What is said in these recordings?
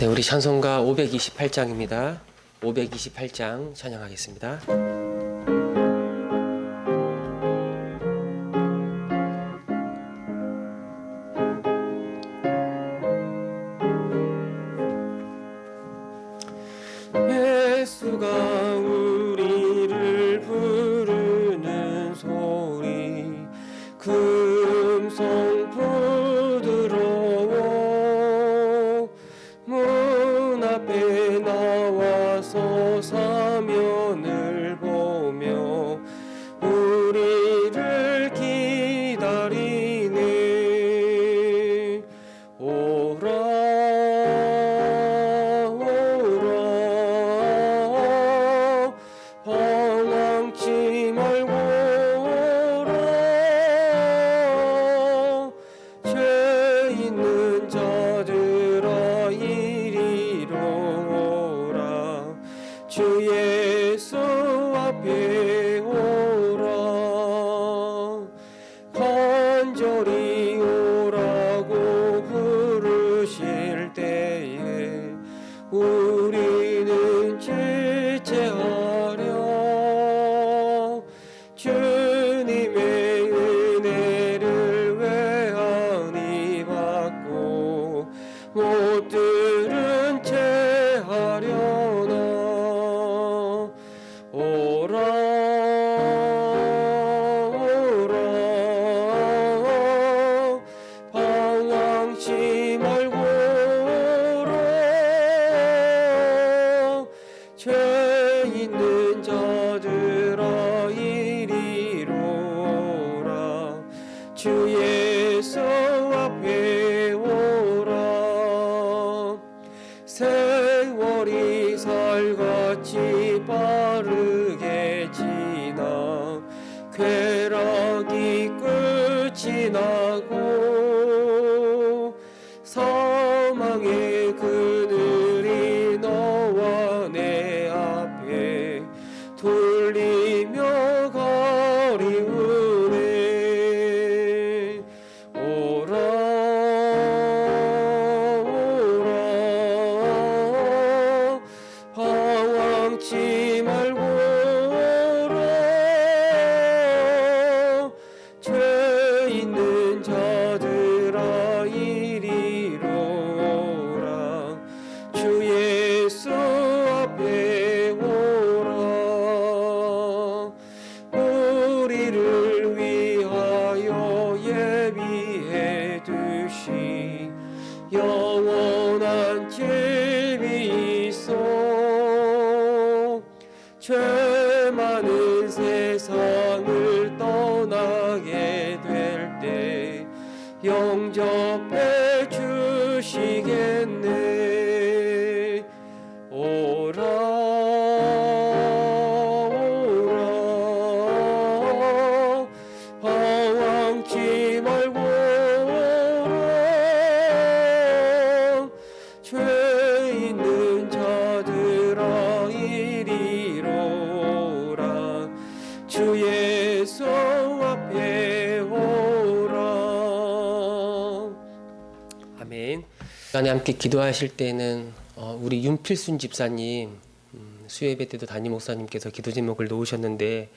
네, 우리 찬송가 528장입니다. 528장 찬양하겠습니다. 예수가 우리를 부르는 소리 금송 부드러워 문 앞에 나와서 사면을 보며 우리를 기다리네. 오라 오라 방황치 말고 오라 죄 있는 자들아 이리로 오라 주 예수 앞에 오라 간절히 오라고 부르실 때에 우리는 지체하려 주님의 은혜를 외하니 받고 못 들은 채 하려나. 오라 오라 방황치 말고 오라 죄 있는 자들아 이리로 오라 주 예수 앞에 오라. 세월이 살같이 빠르게 지나 쾌락이 끝이 나고 사망의 그늘이 너와 내 앞에 돌리며 가리우네. 오라 오라 방황치 말고 오라 죄 있는 자들아 이리로 오라 주 예수 앞에 오라. 우리를 위하여 예비해 두신 영원한 집이 있어 죄 많은 세상을 떠나게 될 때 영접해 주시겠네. 오라 오라 방황치 말고 오라 죄 있는 자들아 이리로 오라 주 예수 앞에 오라. 아멘. 시간에 함께 기도하실 때는 우리 윤필순 집사님 수요예배 때도 담임 목사님께서 기도 제목을 놓으셨는데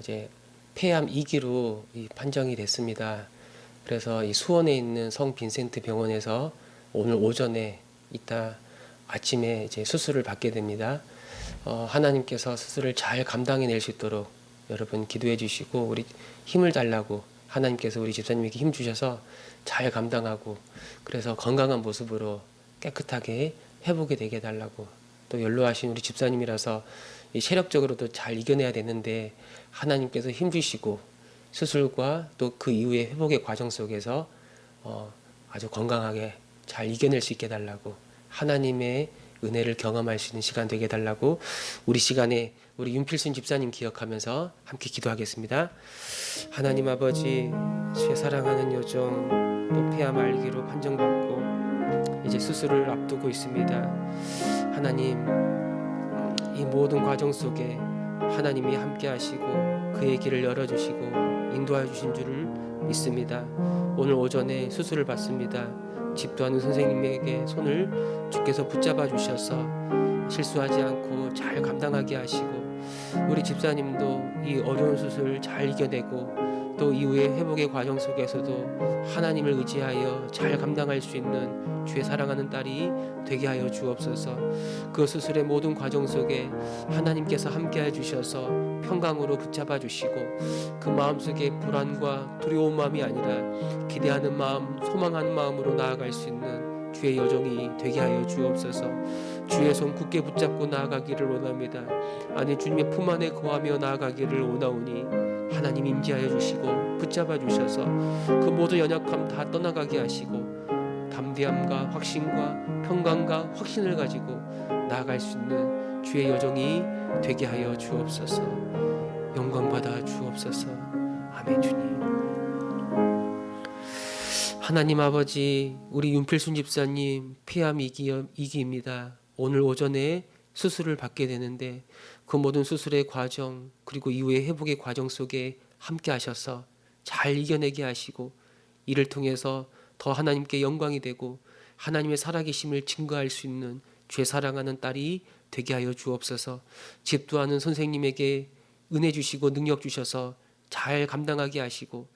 이제 폐암 2기로 판정이 됐습니다. 그래서 이 수원에 있는 성 빈센트 병원에서 오늘 오전에 이따 아침에 이제 수술을 받게 됩니다. 하나님께서 수술을 잘 감당해낼 수 있도록 여러분 기도해 주시고 우리 힘을 달라고 하나님께서 우리 집사님에게 힘 주셔서 잘 감당하고 그래서 건강한 모습으로 깨끗하게 회복이 되게 해달라고. 또 연로하신 우리 집사님이라서 이 체력적으로도 잘 이겨내야 되는데 하나님께서 힘 주시고 수술과 또 그 이후의 회복의 과정 속에서 아주 건강하게 잘 이겨낼 수 있게 해달라고 하나님의 은혜를 경험할 수 있는 시간 되게 해달라고 우리 시간에 우리 윤필순 집사님 기억하면서 함께 기도하겠습니다. 하나님 아버지 주의 사랑하는 요정 또 폐암 말기로 판정받고 이제 수술을 앞두고 있습니다. 하나님 이 모든 과정 속에 하나님이 함께 하시고 그의 길을 열어주시고 인도해 주신 줄을 믿습니다. 오늘 오전에 수술을 받습니다. 집도하는 선생님에게 손을 주께서 붙잡아 주셔서 실수하지 않고 잘 감당하게 하시고, 우리 집사님도 이 어려운 수술 잘 이겨내고 또 이후에 회복의 과정 속에서도 하나님을 의지하여 잘 감당할 수 있는 주의 사랑하는 딸이 되게 하여 주옵소서. 그 수술의 모든 과정 속에 하나님께서 함께해 주셔서 평강으로 붙잡아 주시고, 그 마음속에 불안과 두려운 마음이 아니라 기대하는 마음, 소망하는 마음으로 나아갈 수 있는 주의 여정이 되게 하여 주옵소서. 주의 손 굳게 붙잡고 나아가기를 원합니다. 아니, 주님의 품 안에 거하며 나아가기를 원하오니 하나님 임재하여 주시고 붙잡아 주셔서 그 모든 연약함 다 떠나가게 하시고 담대함과 확신과 평강과 확신을 가지고 나아갈 수 있는 주의 여정이 되게 하여 주옵소서. 영광 받아 주옵소서. 아멘. 주님, 하나님 아버지, 우리 윤필순 집사님 폐암 2기입니다. 오늘 오전에 수술을 받게 되는데 그 모든 수술의 과정 그리고 이후의 회복의 과정 속에 함께 하셔서 잘 이겨내게 하시고, 이를 통해서 더 하나님께 영광이 되고 하나님의 살아계심을 증거할 수 있는 주의 사랑하는 딸이 되게 하여 주옵소서. 집도하는 선생님에게 은혜 주시고 능력 주셔서 잘 감당하게 하시고,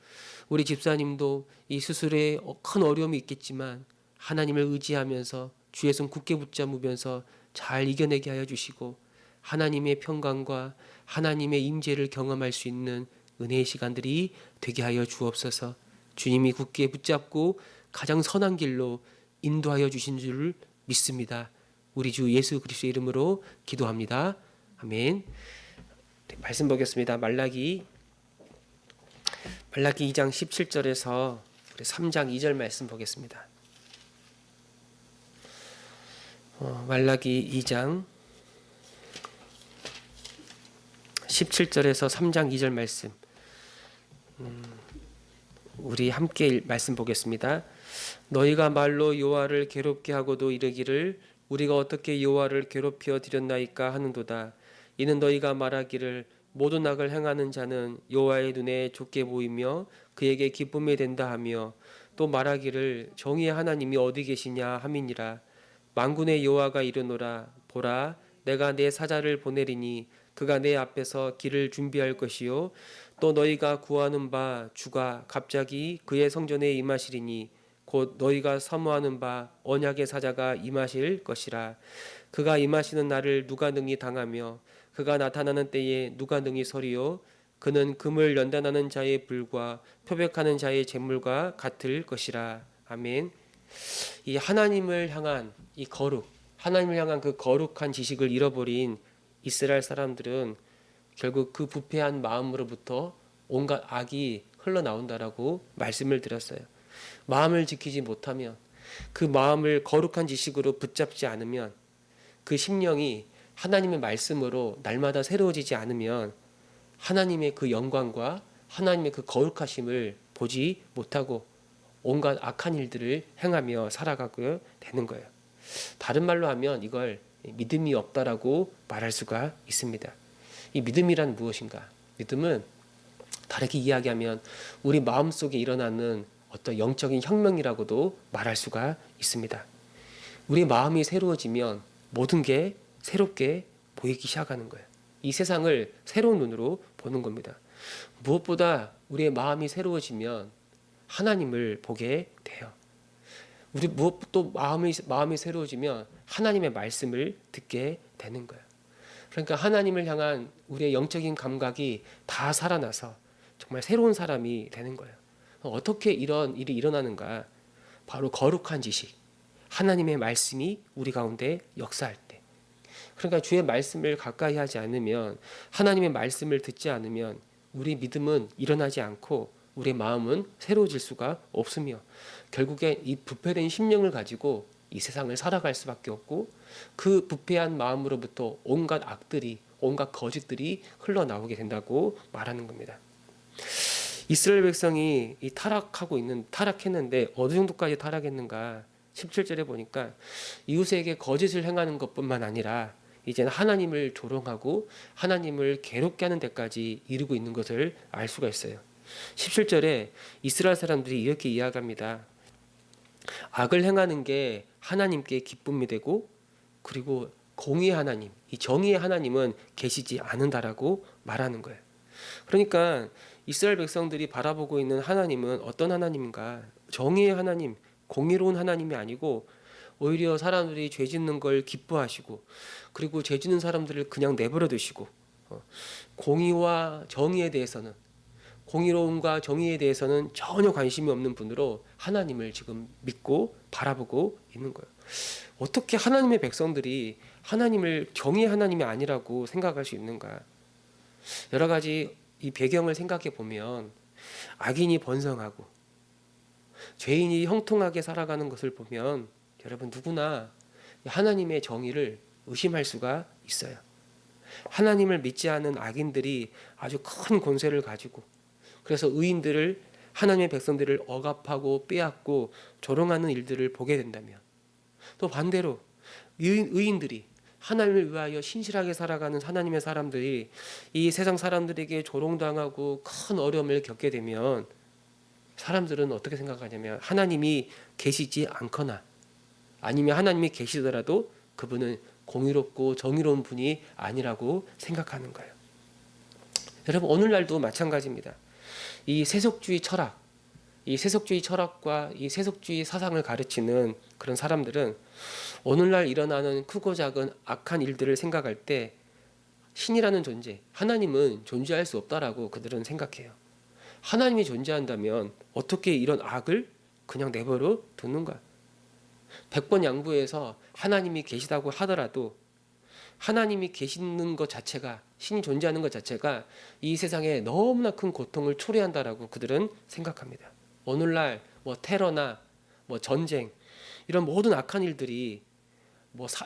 우리 집사님도 이 수술에 큰 어려움이 있겠지만 하나님을 의지하면서 주의 손 굳게 붙잡으면서 잘 이겨내게 하여 주시고 하나님의 평강과 하나님의 임재를 경험할 수 있는 은혜의 시간들이 되게 하여 주옵소서. 주님이 굳게 붙잡고 가장 선한 길로 인도하여 주신 줄 믿습니다. 우리 주 예수 그리스도의 이름으로 기도합니다. 아멘. 네, 말씀 보겠습니다. 말라기 2장 17절에서 3장 2절 말씀 보겠습니다. 말라기 2장 17절에서 3장 2절 말씀, 우리 함께 말씀 보겠습니다. 너희가 말로 여호와를 괴롭게 하고도 이르기를 우리가 어떻게 여호와를 괴롭혀 드렸나이까 하는도다. 이는 너희가 말하기를 모든 악을 행하는 자는 여호와의 눈에 좋게 보이며 그에게 기쁨이 된다 하며, 또 말하기를 정의의 하나님이 어디 계시냐 함이니라. 만군의 여호와가 이르노라. 보라, 내가 내 사자를 보내리니 그가 내 앞에서 길을 준비할 것이요, 또 너희가 구하는 바 주가 갑자기 그의 성전에 임하시리니 곧 너희가 사모하는 바 언약의 사자가 임하실 것이라. 그가 임하시는 날을 누가 능히 당하며 그가 나타나는 때에 누가 능히 서리요. 그는 금을 연단하는 자의 불과 표백하는 자의 재물과 같을 것이라. 아멘. 이 하나님을 향한 이 거룩, 하나님을 향한 그 거룩한 지식을 잃어버린 이스라엘 사람들은 결국 그 부패한 마음으로부터 온갖 악이 흘러나온다라고 말씀을 드렸어요. 마음을 지키지 못하면, 그 마음을 거룩한 지식으로 붙잡지 않으면, 그 심령이 하나님의 말씀으로 날마다 새로워지지 않으면 하나님의 그 영광과 하나님의 그 거룩하심을 보지 못하고 온갖 악한 일들을 행하며 살아가게 되는 거예요. 다른 말로 하면 이걸 믿음이 없다라고 말할 수가 있습니다. 이 믿음이란 무엇인가? 믿음은 다르게 이야기하면 우리 마음속에 일어나는 어떤 영적인 혁명이라고도 말할 수가 있습니다. 우리 마음이 새로워지면 모든 게 새롭게 보이기 시작하는 거예요. 이 세상을 새로운 눈으로 보는 겁니다. 무엇보다 우리의 마음이 새로워지면 하나님을 보게 돼요. 우리 무엇도 마음이 새로워지면 하나님의 말씀을 듣게 되는 거예요. 그러니까 하나님을 향한 우리의 영적인 감각이 다 살아나서 정말 새로운 사람이 되는 거예요. 어떻게 이런 일이 일어나는가? 바로 거룩한 지식, 하나님의 말씀이 우리 가운데 역사할 때. 그러니까 주의 말씀을 가까이 하지 않으면, 하나님의 말씀을 듣지 않으면 우리 믿음은 일어나지 않고 우리의 마음은 새로워질 수가 없으며 결국에 이 부패된 심령을 가지고 이 세상을 살아갈 수밖에 없고, 그 부패한 마음으로부터 온갖 악들이, 온갖 거짓들이 흘러나오게 된다고 말하는 겁니다. 이스라엘 백성이 타락했는데 어느 정도까지 타락했는가? 17절에 보니까 이웃에게 거짓을 행하는 것뿐만 아니라 이제는 하나님을 조롱하고 하나님을 괴롭게 하는 데까지 이르고 있는 것을 알 수가 있어요. 17절에 이스라엘 사람들이 이렇게 이야기합니다. 악을 행하는 게 하나님께 기쁨이 되고, 그리고 공의의 하나님, 이 정의의 하나님은 계시지 않는다라고 말하는 거예요. 그러니까 이스라엘 백성들이 바라보고 있는 하나님은 어떤 하나님인가? 정의의 하나님, 공의로운 하나님이 아니고 오히려 사람들이 죄 짓는 걸 기뻐하시고, 그리고 죄 짓는 사람들을 그냥 내버려 두시고, 공의와 정의에 대해서는, 공의로움과 정의에 대해서는 전혀 관심이 없는 분으로 하나님을 지금 믿고 바라보고 있는 거예요. 어떻게 하나님의 백성들이 하나님을 정의의 하나님이 아니라고 생각할 수 있는가? 여러 가지 이 배경을 생각해 보면, 악인이 번성하고 죄인이 형통하게 살아가는 것을 보면 여러분 누구나 하나님의 정의를 의심할 수가 있어요. 하나님을 믿지 않은 악인들이 아주 큰 권세를 가지고, 그래서 의인들을, 하나님의 백성들을 억압하고 빼앗고 조롱하는 일들을 보게 된다면, 또 반대로 의인들이 하나님을 위하여 신실하게 살아가는 하나님의 사람들이 이 세상 사람들에게 조롱당하고 큰 어려움을 겪게 되면, 사람들은 어떻게 생각하냐면 하나님이 계시지 않거나, 아니면 하나님이 계시더라도 그분은 공의롭고 정의로운 분이 아니라고 생각하는 거예요. 여러분 오늘날도 마찬가지입니다. 이 세속주의 철학, 이 세속주의 철학과 이 세속주의 사상을 가르치는 그런 사람들은 오늘날 일어나는 크고 작은 악한 일들을 생각할 때 신이라는 존재, 하나님은 존재할 수 없다라고 그들은 생각해요. 하나님이 존재한다면 어떻게 이런 악을 그냥 내버려 두는가? 100번 양보해서 하나님이 계시다고 하더라도 하나님이 계시는 것 자체가, 신이 존재하는 것 자체가 이 세상에 너무나 큰 고통을 초래한다라고 그들은 생각합니다. 오늘날 테러나 전쟁, 이런 모든 악한 일들이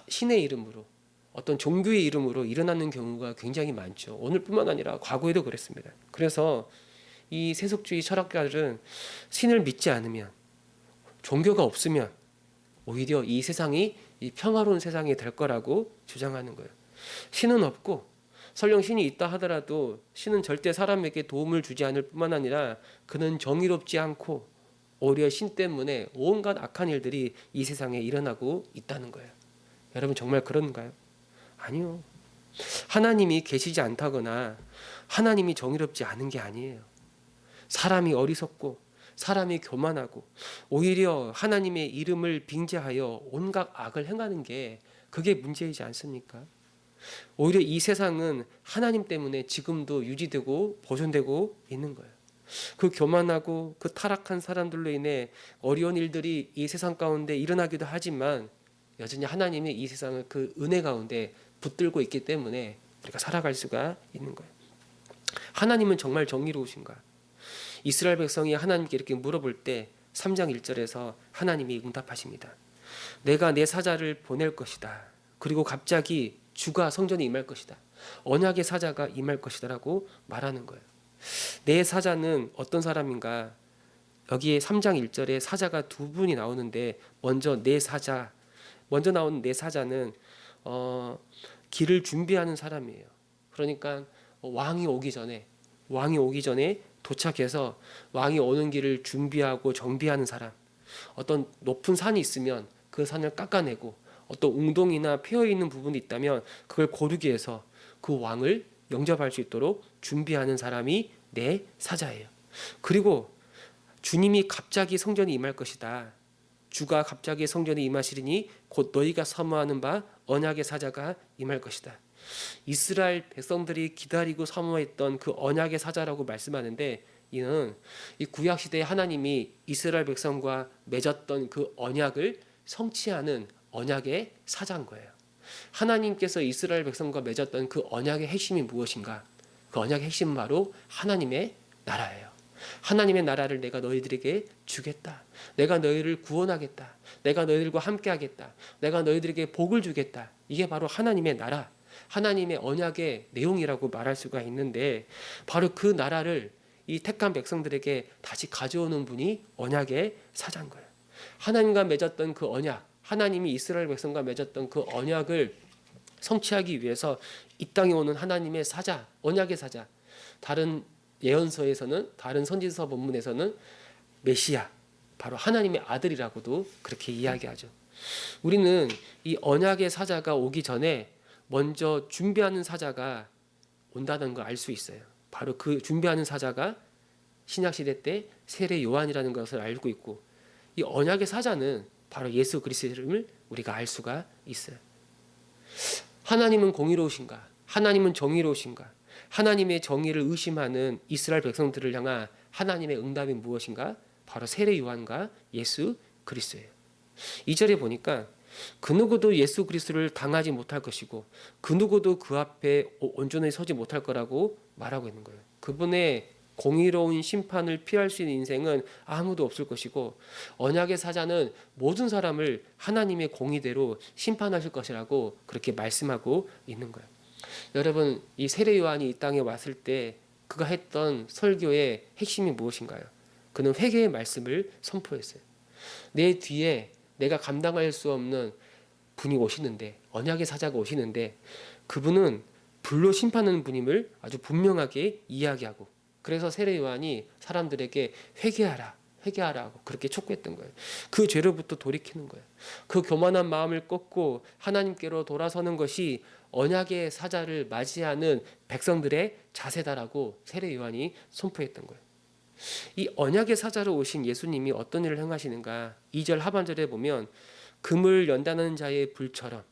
신의 이름으로, 어떤 종교의 이름으로 일어나는 경우가 굉장히 많죠. 오늘뿐만 아니라 과거에도 그랬습니다. 그래서 이 세속주의 철학가들은 신을 믿지 않으면, 종교가 없으면 오히려 이 세상이 이 평화로운 세상이 될 거라고 주장하는 거예요. 신은 없고, 설령 신이 있다 하더라도 신은 절대 사람에게 도움을 주지 않을 뿐만 아니라 그는 정의롭지 않고 오히려 신 때문에 온갖 악한 일들이 이 세상에 일어나고 있다는 거예요. 여러분 정말 그런가요? 아니요. 하나님이 계시지 않다거나 하나님이 정의롭지 않은 게 아니에요. 사람이 어리석고 사람이 교만하고 오히려 하나님의 이름을 빙자하여 온갖 악을 행하는 게, 그게 문제이지 않습니까? 오히려 이 세상은 하나님 때문에 지금도 유지되고 보존되고 있는 거예요. 그 교만하고 그 타락한 사람들로 인해 어려운 일들이 이 세상 가운데 일어나기도 하지만 여전히 하나님이 이 세상을 그 은혜 가운데 붙들고 있기 때문에 우리가 살아갈 수가 있는 거예요. 하나님은 정말 정의로우신가? 이스라엘 백성이 하나님께 이렇게 물어볼 때 3장 1절에서 하나님이 응답하십니다. 내가 내 사자를 보낼 것이다. 그리고 갑자기 주가 성전에 임할 것이다. 언약의 사자가 임할 것이다 라고 말하는 거예요. 내 사자는 어떤 사람인가? 여기에 3장 1절에 사자가 두 분이 나오는데, 먼저 나오는 내 사자는 길을 준비하는 사람이에요. 그러니까 왕이 오기 전에 도착해서 왕이 오는 길을 준비하고 정비하는 사람. 어떤 높은 산이 있으면 그 산을 깎아내고, 어떤 웅덩이나 패여 있는 부분이 있다면 그걸 고르게 해서 그 왕을 영접할 수 있도록 준비하는 사람이 내 사자예요. 그리고 주님이 갑자기 성전에 임할 것이다. 주가 갑자기 성전에 임하시리니 곧 너희가 사모하는 바 언약의 사자가 임할 것이다. 이스라엘 백성들이 기다리고 사모했던 그 언약의 사자라고 말씀하는데, 이는 이 구약 시대에 하나님이 이스라엘 백성과 맺었던 그 언약을 성취하는 언약의 사자인 거예요. 하나님께서 이스라엘 백성과 맺었던 그 언약의 핵심이 무엇인가? 그 언약의 핵심은 바로 하나님의 나라예요. 하나님의 나라를 내가 너희들에게 주겠다. 내가 너희를 구원하겠다. 내가 너희들과 함께 하겠다. 내가 너희들에게 복을 주겠다. 이게 바로 하나님의 나라, 하나님의 언약의 내용이라고 말할 수가 있는데, 바로 그 나라를 이 택한 백성들에게 다시 가져오는 분이 언약의 사자인 거예요. 하나님과 맺었던 그 언약, 하나님이 이스라엘 백성과 맺었던 그 언약을 성취하기 위해서 이 땅에 오는 하나님의 사자, 언약의 사자. 다른 예언서에서는, 다른 선지서 본문에서는 메시아, 바로 하나님의 아들이라고도 그렇게 이야기하죠. 우리는 이 언약의 사자가 오기 전에 먼저 준비하는 사자가 온다는 걸 알 수 있어요. 바로 그 준비하는 사자가 신약시대 때 세례 요한이라는 것을 알고 있고, 이 언약의 사자는 바로 예수 그리스도를 우리가 알 수가 있어요. 하나님은 공의로우신가? 하나님은 정의로우신가? 하나님의 정의를 의심하는 이스라엘 백성들을 향한 하나님의 응답이 무엇인가? 바로 세례 요한과 예수 그리스도예요. 2절에 보니까 그 누구도 예수 그리스도를 당하지 못할 것이고 그 누구도 그 앞에 온전히 서지 못할 거라고 말하고 있는 거예요. 그분의 공의로운 심판을 피할 수 있는 인생은 아무도 없을 것이고, 언약의 사자는 모든 사람을 하나님의 공의대로 심판하실 것이라고 그렇게 말씀하고 있는 거예요. 여러분, 이 세례 요한이 이 땅에 왔을 때 그가 했던 설교의 핵심이 무엇인가요? 그는 회개의 말씀을 선포했어요. 내 뒤에 내가 감당할 수 없는 분이 오시는데, 언약의 사자가 오시는데 그분은 불로 심판하는 분임을 아주 분명하게 이야기하고, 그래서 세례 요한이 사람들에게 회개하라고 그렇게 촉구했던 거예요. 그 죄로부터 돌이키는 거예요. 그 교만한 마음을 꺾고 하나님께로 돌아서는 것이 언약의 사자를 맞이하는 백성들의 자세다라고 세례 요한이 선포했던 거예요. 이 언약의 사자로 오신 예수님이 어떤 일을 행하시는가? 2절 하반절에 보면 금을 연다는 자의 불처럼,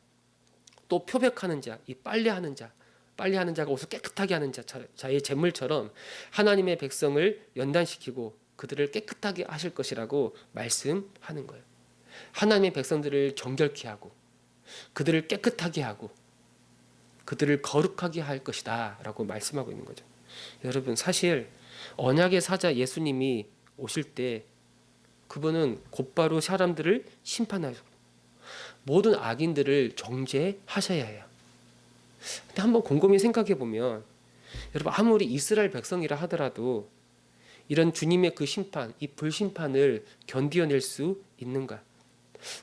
또 표백하는 자, 이 빨래하는 자가 옷을 깨끗하게 하는 자의 제물처럼 하나님의 백성을 연단시키고 그들을 깨끗하게 하실 것이라고 말씀하는 거예요. 하나님의 백성들을 정결케 하고 그들을 깨끗하게 하고 그들을 거룩하게 할 것이다 라고 말씀하고 있는 거죠. 여러분, 사실 언약의 사자 예수님이 오실 때 그분은 곧바로 사람들을 심판하시고 모든 악인들을 정죄하셔야 해요. 근데 한번 곰곰이 생각해 보면, 여러분, 아무리 이스라엘 백성이라 하더라도 이런 주님의 그 심판, 이 불심판을 견디어낼 수 있는가?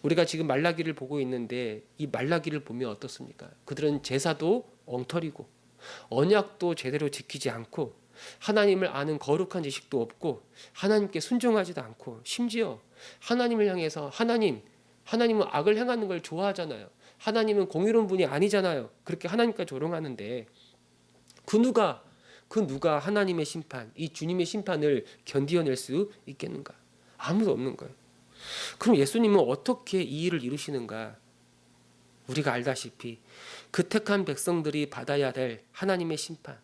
우리가 지금 말라기를 보고 있는데 이 말라기를 보면 어떻습니까? 그들은 제사도 엉터리고 언약도 제대로 지키지 않고 하나님을 아는 거룩한 지식도 없고 하나님께 순종하지도 않고, 심지어 하나님을 향해서 하나님은 악을 행하는 걸 좋아하잖아요. 하나님은 공의로운 분이 아니잖아요. 그렇게 하나님과 조롱하는데 그 누가 하나님의 심판, 이 주님의 심판을 견디어낼 수 있겠는가? 아무도 없는 거예요. 그럼 예수님은 어떻게 이 일을 이루시는가? 우리가 알다시피 그 택한 백성들이 받아야 될 하나님의 심판,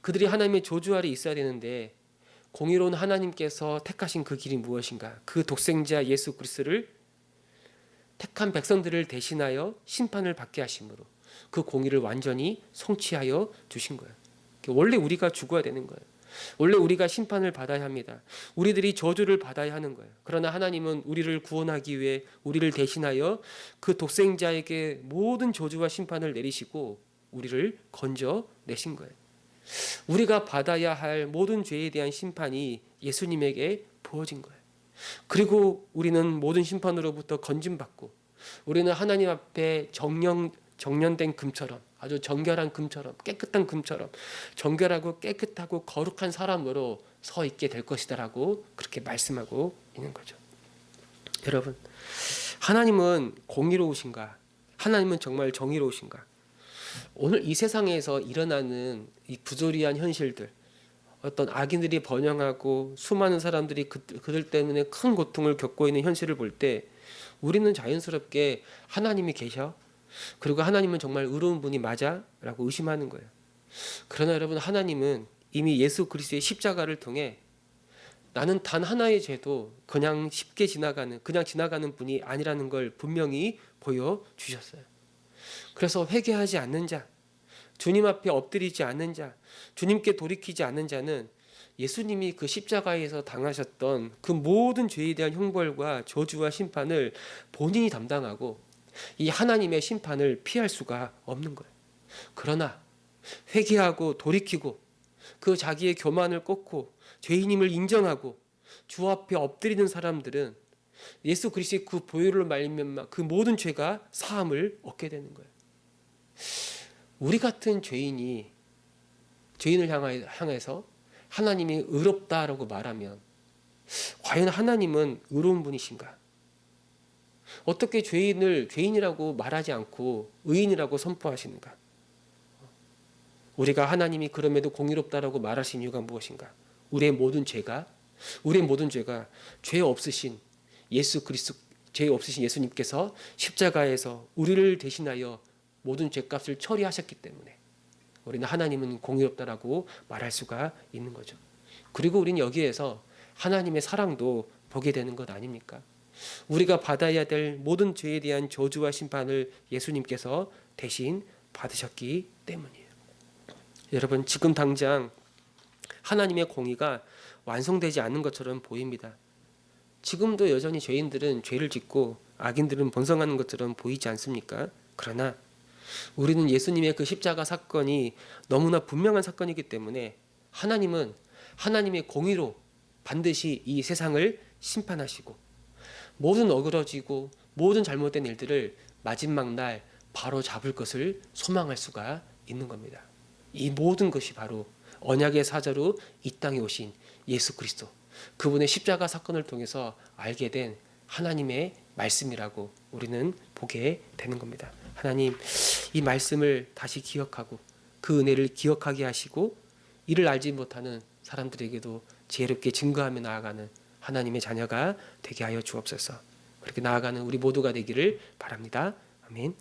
그들이 하나님의 저주 아래 있어야 되는데 공의로운 하나님께서 택하신 그 길이 무엇인가? 그 독생자 예수 그리스도를 택한 백성들을 대신하여 심판을 받게 하심으로 그 공의를 완전히 성취하여 주신 거예요. 원래 우리가 죽어야 되는 거예요. 원래 우리가 심판을 받아야 합니다. 우리들이 저주를 받아야 하는 거예요. 그러나 하나님은 우리를 구원하기 위해 우리를 대신하여 그 독생자에게 모든 저주와 심판을 내리시고 우리를 건져내신 거예요. 우리가 받아야 할 모든 죄에 대한 심판이 예수님에게 부어진 거예요. 그리고 우리는 모든 심판으로부터 건짐받고 우리는 하나님 앞에 정련된 금처럼, 아주 정결한 금처럼, 깨끗한 금처럼 정결하고 깨끗하고 거룩한 사람으로 서 있게 될 것이다라고 그렇게 말씀하고 있는 거죠. 여러분, 하나님은 공의로우신가? 하나님은 정말 정의로우신가? 오늘 이 세상에서 일어나는 이 부조리한 현실들, 어떤 악인들이 번영하고 수많은 사람들이 그들 때문에 큰 고통을 겪고 있는 현실을 볼 때 우리는 자연스럽게 하나님이 계셔? 그리고 하나님은 정말 의로운 분이 맞아? 라고 의심하는 거예요. 그러나 여러분, 하나님은 이미 예수 그리스도의 십자가를 통해 나는 단 하나의 죄도 그냥 쉽게 그냥 지나가는 분이 아니라는 걸 분명히 보여주셨어요. 그래서 회개하지 않는 자, 주님 앞에 엎드리지 않는 자, 주님께 돌이키지 않는 자는 예수님이 그 십자가에서 당하셨던 그 모든 죄에 대한 형벌과 저주와 심판을 본인이 담당하고 이 하나님의 심판을 피할 수가 없는 거예요. 그러나 회개하고 돌이키고 그 자기의 교만을 꺾고 죄인임을 인정하고 주 앞에 엎드리는 사람들은 예수 그리스도의 그 보혈을 말미암아 그 모든 죄가 사함을 얻게 되는 거예요. 우리 같은 죄인을 향해서 하나님이 의롭다라고 말하면 과연 하나님은 의로운 분이신가? 어떻게 죄인을 죄인이라고 말하지 않고 의인이라고 선포하시는가? 우리가 하나님이 그럼에도 공의롭다라고 말하신 이유가 무엇인가? 우리의 모든 죄가 죄 없으신 예수 그리스도, 죄 없으신 예수님께서 십자가에서 우리를 대신하여 모든 죄값을 처리하셨기 때문에 우리는 하나님은 공의롭다라고 말할 수가 있는 거죠. 그리고 우리는 여기에서 하나님의 사랑도 보게 되는 것 아닙니까? 우리가 받아야 될 모든 죄에 대한 저주와 심판을 예수님께서 대신 받으셨기 때문이에요. 여러분, 지금 당장 하나님의 공의가 완성되지 않는 것처럼 보입니다. 지금도 여전히 죄인들은 죄를 짓고 악인들은 번성하는 것처럼 보이지 않습니까? 그러나 우리는 예수님의 그 십자가 사건이 너무나 분명한 사건이기 때문에 하나님은 하나님의 공의로 반드시 이 세상을 심판하시고 모든 어그러지고 모든 잘못된 일들을 마지막 날 바로 잡을 것을 소망할 수가 있는 겁니다. 이 모든 것이 바로 언약의 사자로 이 땅에 오신 예수 그리스도, 그분의 십자가 사건을 통해서 알게 된 하나님의 말씀이라고 우리는 보게 되는 겁니다. 하나님, 이 말씀을 다시 기억하고 그 은혜를 기억하게 하시고 이를 알지 못하는 사람들에게도 지혜롭게 증거하며 나아가는 하나님의 자녀가 되게 하여 주옵소서. 그렇게 나아가는 우리 모두가 되기를 바랍니다. 아멘.